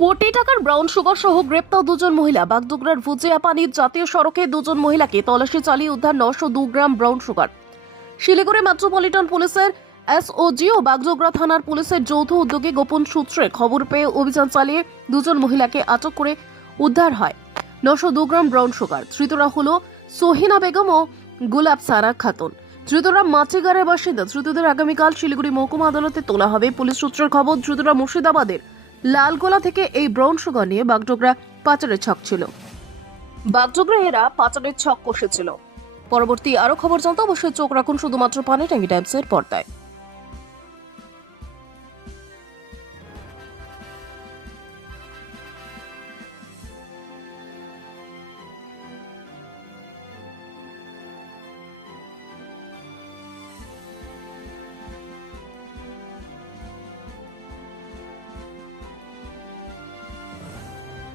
কোটি টাকার brown sugar সহ গ্রেপ্তার দুজন মহিলা। বাগডোগরার ভুজিয়া পানির জাতীয় সড়কে দুজন মহিলাকে তল্লাশি চালিয়ে উদ্ধার নশো দু গ্রাম ব্রাউন সুগার। শিলিগুড়ি মেট্রোপলিটন পুলিশের এসওজি ও বাগডোগরা থানার পুলিশের যৌথ উদ্যোগে গোপন সূত্রে খবর পেয়ে অভিযান চালিয়ে দুজন মহিলাকে আটক করে উদ্ধার হয়। নশো দু গ্রাম ব্রাউন সুগার। ধৃতরা হল সোহিনা বেগম ও গুলাব সারা খাতুন। ধৃতরা মাছিগারের বাসিন্দা। ধৃতদের আগামীকাল শিলিগুড়ি মহকুমা আদালতে তোলা হবে পুলিশ সূত্রের খবর। ধৃতরা মুর্শিদাবাদের লালগোলা থেকে এই ব্রাউন সুগার নিয়ে বাগডোগরা পাচারের ছক ছিল। বাগডোগরা এরা পাচারের ছক কষেছিল। পরবর্তী আরও খবর জানতে অবশ্যই চোখ রাখুন শুধুমাত্র পানি ট্যাঙ্গি টাইমসের পর্দায়।